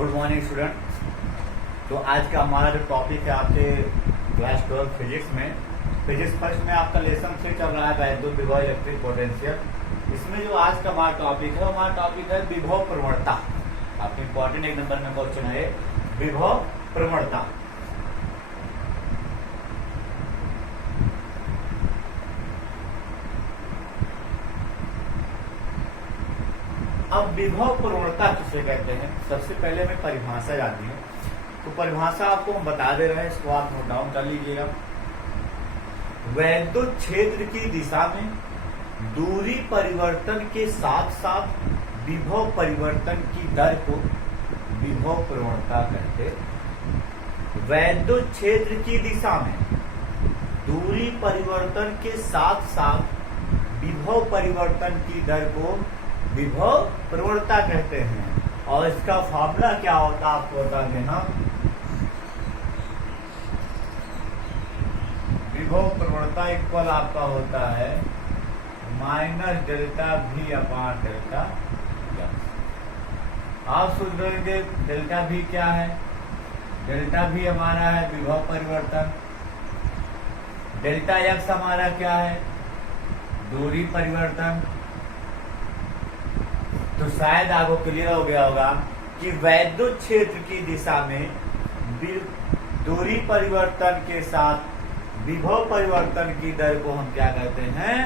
Good morning student. तो आज का हमारा जो टॉपिक है आपके क्लास 12 फिजिक्स में, फिजिक्स फर्स्ट में आपका लेसन 3 चल रहा है वैद्युत विभव इलेक्ट्रिक पोटेंशियल। इसमें जो आज का हमारा टॉपिक है विभव प्रवणता। आपके इंपॉर्टेंट एक नंबर में क्वेश्चन है विभव प्रवणता। अब विभव प्रवणता किसे कहते हैं, सबसे पहले मैं परिभाषा जानती हूँ। तो परिभाषा आपको हम बता दे रहे हैं, इसको आप नोट डाउन कर लीजिएगा। वैद्युत क्षेत्र की दिशा में दूरी परिवर्तन के साथ साथ विभव परिवर्तन की दर को विभव प्रवणता कहते हैं। वैद्युत क्षेत्र की दिशा में दूरी परिवर्तन के साथ साथ विभव परिवर्तन की दर को विभव प्रवणता कहते हैं। और इसका फॉर्मूला क्या होता है आपको बता देना। विभव प्रवणता इक्वल आपका होता है माइनस डेल्टा भी अपान डेल्टा एक्स। आप सोच रहे डेल्टा भी क्या है, डेल्टा भी हमारा है विभव परिवर्तन, डेल्टा एक्स हमारा क्या है दूरी परिवर्तन। तो शायद आपको क्लियर हो गया होगा कि वैद्युत क्षेत्र की दिशा में दूरी परिवर्तन के साथ विभव परिवर्तन की दर को हम क्या कहते हैं,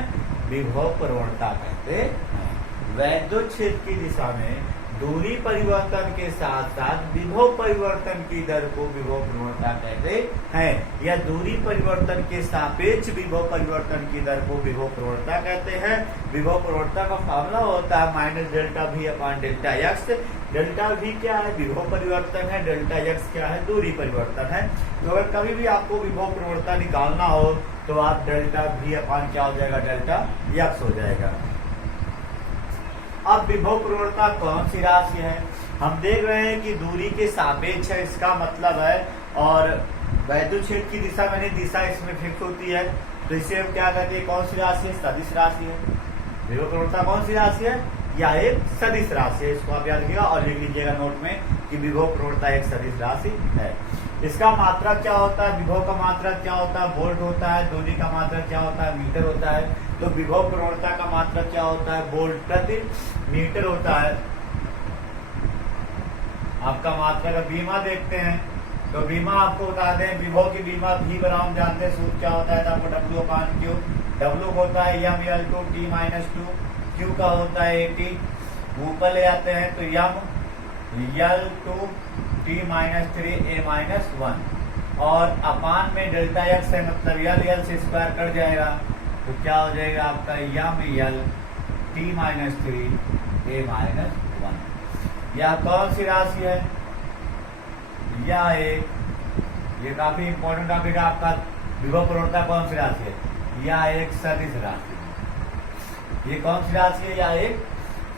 विभव प्रवणता कहते हैं। वैद्युत क्षेत्र की दिशा में दूरी परिवर्तन के साथ साथ विभव परिवर्तन की दर को विभव प्रवणता कहते हैं, या दूरी परिवर्तन के सापेक्ष विभव परिवर्तन की दर को विभव प्रवणता कहते हैं। विभव प्रवणता का फॉर्मूला होता है माइनस डेल्टा भी अपान डेल्टा एक्स। डेल्टा भी क्या है विभव परिवर्तन है, डेल्टा एक्स क्या है दूरी परिवर्तन है। तो अगर कभी भी आपको विभव प्रवणता निकालना हो तो आप डेल्टा भी अपान क्या हो जाएगा, डेल्टा एक्स हो जाएगा। अब विभव प्रवणता कौन सी राशि है, हम देख रहे हैं कि दूरी के सापेक्ष है, इसका मतलब है। और वैद्युत क्षेत्र की दिशा में दिशा इसमें फिक्स होती है, तो इसे हम क्या कहते हैं, कौन सी राशि है, सदिश राशि है। विभव प्रवणता कौन सी राशि है, या एक सदिश राशि है। इसको आप याद रखिएगा और लिख लीजिएगा नोट में कि विभव प्रवणता एक सदिश राशि है। इसका मात्रक क्या होता है, विभव का मात्रक क्या होता है, वोल्ट होता है। दूरी का मात्रक क्या होता है, मीटर होता है। तो विभव प्रवणता का मात्रक क्या होता है, वोल्ट प्रति मीटर होता है। आपका मात्रक बीमा देखते हैं, तो बीमा आपको बता दें विभव की बीमा भी बराबर जानते हैं, सूत्र क्या होता है आपको डब्ल्यू अपान क्यू। डब्ल्यू होता है M L two T minus two, Q का होता है एटी। ऊपर ले आते हैं तो M L two T minus three A minus one, और अपान में डेल्टा एक्स है, मतलब एल से स्क्वायर कट जाएगा तो क्या हो जाएगा आपका M L T minus three A minus one. यह कौन सी राशि है, ये काफी इंपॉर्टेंट टॉपिक है आपका। विभव प्रवणता कौन सी राशि है, यह एक सदिश राशि है। ये कौन सी राशि है, यह एक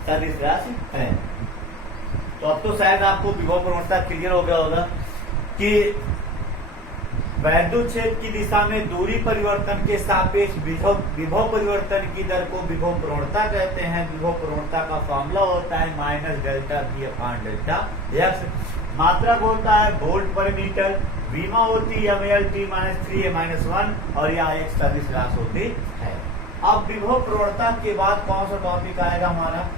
सदिश राशि है। तो अब तो शायद आपको विभव प्रवणता क्लियर हो गया होगा कि वैद्युत क्षेत्र की दिशा में दूरी परिवर्तन के सापेक्ष विभव परिवर्तन की दर को विभव प्रवणता कहते हैं। विभव प्रवणता का फॉर्मूला होता है माइनस डेल्टा भी अपान डेल्टा एक्स। मात्रक होता है वोल्ट पर मीटर, बीमा होती है M L T minus three A minus one, और यह एक सदिश राशि होती है। अब विभव प्रवणता के बाद कौन सा टॉपिक आएगा हमारा,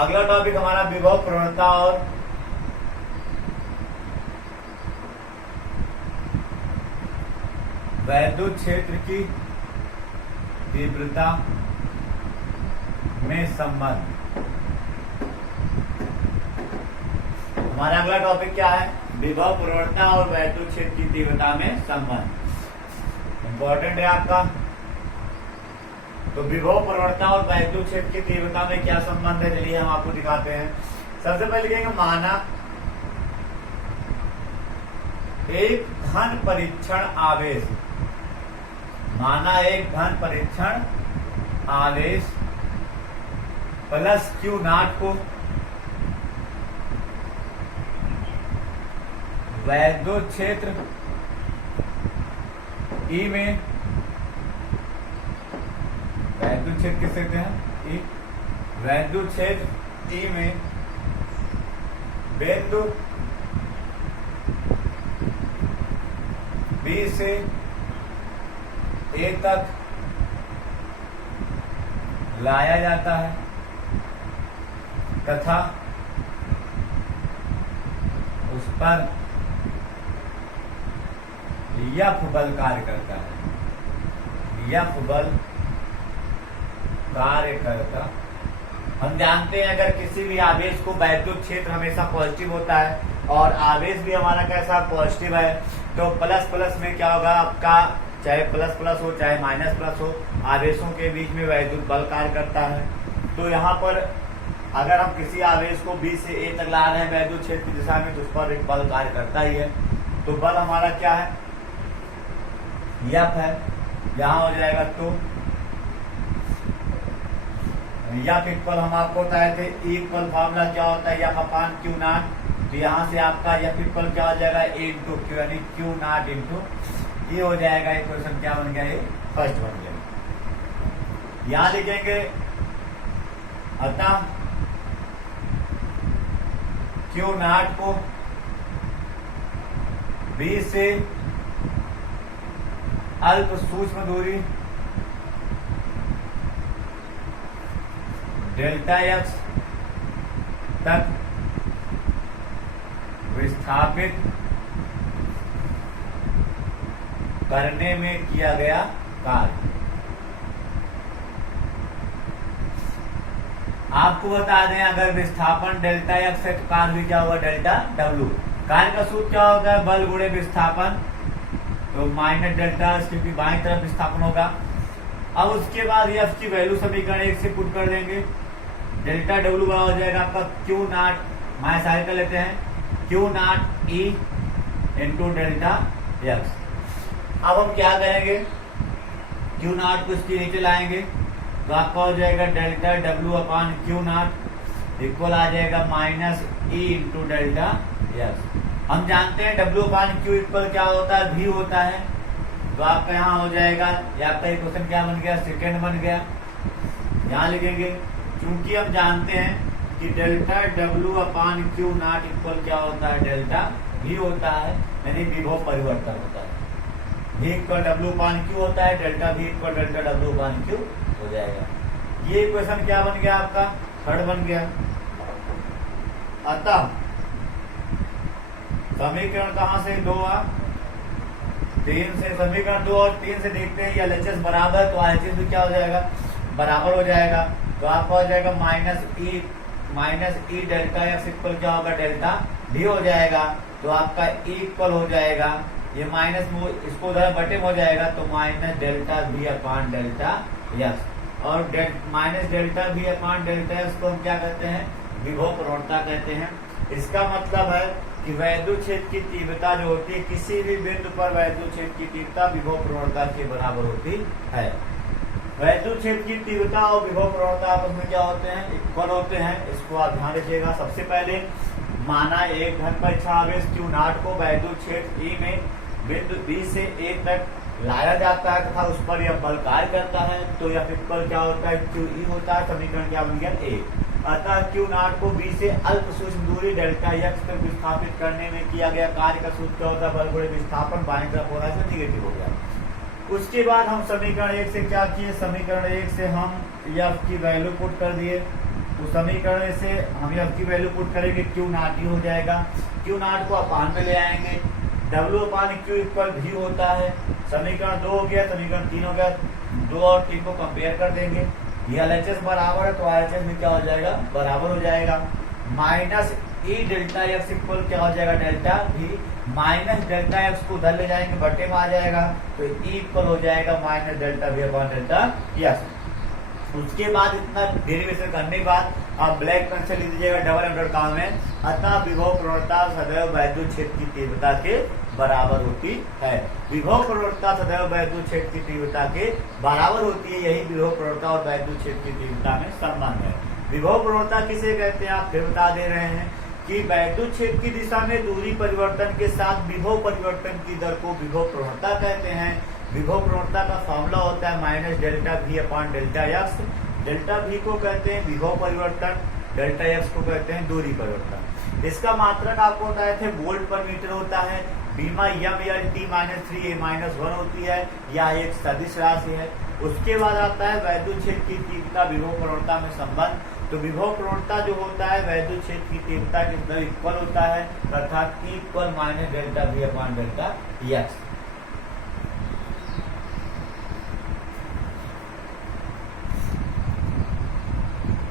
अगला टॉपिक हमारा विभव प्रवणता और वैद्युत क्षेत्र की तीव्रता में संबंध। हमारा अगला टॉपिक क्या है, विभव प्रवणता और वैद्युत क्षेत्र की तीव्रता में संबंध। इंपॉर्टेंट है आपका। तो विभव प्रवणता और वैद्युत क्षेत्र की तीव्रता में क्या संबंध है, चलिए हम आपको दिखाते हैं। सबसे पहले लिखेंगे माना एक धन परीक्षण आवेश, माना एक धन परीक्षण आवेश प्लस क्यू नॉट को वैद्युत क्षेत्र ई में, वैद्युत क्षेत्र किस कहते हैं? ई। वैद्युत क्षेत्र ई में बिंदु बी से ए तक लाया जाता है तथा उस पर यफ बल कार्य करता है। यफ बल कार्य करता। हम जानते हैं अगर किसी भी आवेश को वैद्युत क्षेत्र हमेशा पॉजिटिव होता है और आवेश भी हमारा कैसा पॉजिटिव है, तो प्लस प्लस में क्या होगा आपका, चाहे प्लस प्लस हो चाहे माइनस प्लस हो, आवेशों के बीच में वैद्युत बल कार्य करता है। तो यहाँ पर अगर हम किसी आवेश को बी से ए तक ला रहे हैं वैद्युत क्षेत्र की दिशा में, तो उस पर एक बल कार्य करता ही है। तो बल हमारा क्या है? यफ है। यहाँ हो जाएगा तो यफ इक्वल हम आपको बताए थे, ई इक्वल फॉर्मूला क्या होता है? F upon Q not. तो यहाँ से आपका यफ इक्वल क्या हो जाएगा? ए इंटू क्यू, यानी क्यू नॉट इंटू ये हो जाएगा। इक्वेशन क्या बन गया? ये फर्स्ट बन गया। यहाँ लिखेंगे अतः क्यू नॉट को बी से अल्प सूक्ष्म दूरी डेल्टा एक्स तक विस्थापित करने में किया गया कार्य। आपको बता दें अगर विस्थापन डेल्टा एक्स है तो कार्य भी क्या होगा? Delta W. कार्य का सूत्र क्या होता है? बल गुणे विस्थापन, तो माइनस डेल्टा, क्योंकि बाईं तरफ विस्थापन होगा। अब उसके बाद एफ की वैल्यू समीकरण 1 से पुट कर देंगे। डेल्टा डब्ल्यू बराबर हो जाएगा आपका क्यू नॉट, माइनस साइड कर लेते हैं, Q not E into delta x. अब हम क्या करेंगे? क्यू नॉट को इसके नीचे लाएंगे तो आपका हो जाएगा delta W upon Q not equal आ जाएगा minus E into delta X. हम जानते हैं डब्ल्यू अपान क्यू इक्वल क्या होता है? भी होता है। तो आपका यहाँ हो जाएगा, ये आपका इक्वेशन क्या बन गया? सेकेंड बन गया। यहाँ लिखेंगे क्योंकि हम जानते हैं कि delta W upon Q not equal क्या होता है? डेल्टा भी होता है, यानी विभव परिवर्तन होता है। भी इक्वल डब्ल्यू अपान क्यू होता है, डेल्टा भी equal delta W upon Q हो जाएगा। ये इक्वेशन क्या बन गया? आपका थर्ड बन गया। अतः समीकरण कहां से? 2 और 3 से। समीकरण 2 और 3 से देखते हैं एलएचएस बराबर, तो आरएचएस भी क्या हो जाएगा? बराबर हो जाएगा। तो आपका हो जाएगा माइनस ई डेल्टा एक्स इक्वल क्या होगा? डेल्टा भी हो जाएगा। तो आपका ई इक्वल हो जाएगा, ये माइनस इसको उधर बटे में हो जाएगा, तो माइनस डेल्टा भी अपान डेल्टा एक्स। और माइनस डेल्टा भी अपान डेल्टा एक्स को हम क्या कहते हैं? विभव प्रवणता कहते हैं। इसका मतलब है कि वैद्युत क्षेत्र की तीव्रता जो होती है, किसी भी बिंदु पर वैद्युत क्षेत्र की तीव्रता विभव प्रवणता के बराबर होती है। वैद्युत क्षेत्र की तीव्रता और विभव प्रवणता आपस में क्या होते हैं? इक्वल होते हैं। इसको आप ध्यान रखिएगा। सबसे पहले माना एक घन परीक्षण आवेश क्यू नॉट को वैद्युत क्षेत्र ई में बिंदु बी से ए तक लाया जाता है तथा उस पर यह बल कार्य करता है, तो यह इक्वल क्या होता है? क्यू ई होता है। समीकरण क्या बन गया? ए। अतः क्यू नॉट को बी से अल्प सूक्ष्म दूरी डेल्टा एक्स तक विस्थापित करने में किया गया कार्य का सूत्र क्या होता है? बल गुणे विस्थापन, बाईं तरफ होना से निगेटिव हो गया। उसके बाद हम समीकरण 1 से क्या किए? समीकरण 1 से हम एफ की वैल्यू पुट कर दिए। तो समीकरण से हम एफ की वैल्यू पुट करेंगे, क्यू नॉट ही हो जाएगा। क्यू नॉट को अपान में ले आएंगे, डब्ल्यू अपान क्यू इक्वल भी होता है। समीकरण 2 हो गया, समीकरण 3 हो गया। 2 और 3 को कंपेयर कर देंगे, ये एलएचएस बराबर है तो आरएचएस भी क्या हो जाएगा? बराबर हो जाएगा। माइनस ई डेल्टा एक्स इक्वल क्या हो जाएगा? डेल्टा भी। माइनस डेल्टा एक्स को उधर ले जाएंगे, बटे में आ जाएगा, तो ई इक्वल हो जाएगा minus delta we upon delta x. उसके बाद इतना डेरिवेशन करने के बाद आप ब्लैक पेन से लिख दीजिएगा डबल एंडर काम में। अतः विभव प्रवणता सदैव वैद्युत क्षेत्र की तीव्रता के बराबर होती है। विभव प्रवणता सदैव वैद्युत क्षेत्र की तीव्रता के बराबर होती है, यही विभव प्रवणता और वैद्युत क्षेत्र की तीव्रता में संबंध है। विभव प्रवणता किसे कहते हैं, आप फिर बता दे रहे हैं कि वैद्युत क्षेत्र की दिशा में दूरी परिवर्तन के साथ विभव परिवर्तन की दर को विभव प्रवणता कहते हैं। विभव प्रवणता का फॉर्मूला होता है minus delta we upon delta x. Delta we को कहते हैं विभव परिवर्तन, डेल्टा एक्स को कहते हैं दूरी परिवर्तन। इसका मात्रक आपको बताए थे वोल्ट पर मीटर होता है। बीमा M L T minus 3a-1 होती है, यह एक सदिश राशि है। उसके बाद आता है वैद्युत क्षेत्र की तीव्रता विभव प्रवणता में संबंध। तो विभव प्रवणता जो होता है वैद्युत क्षेत्र की तीव्रता के इक्वल होता है, अर्थात E = minus delta we upon delta x.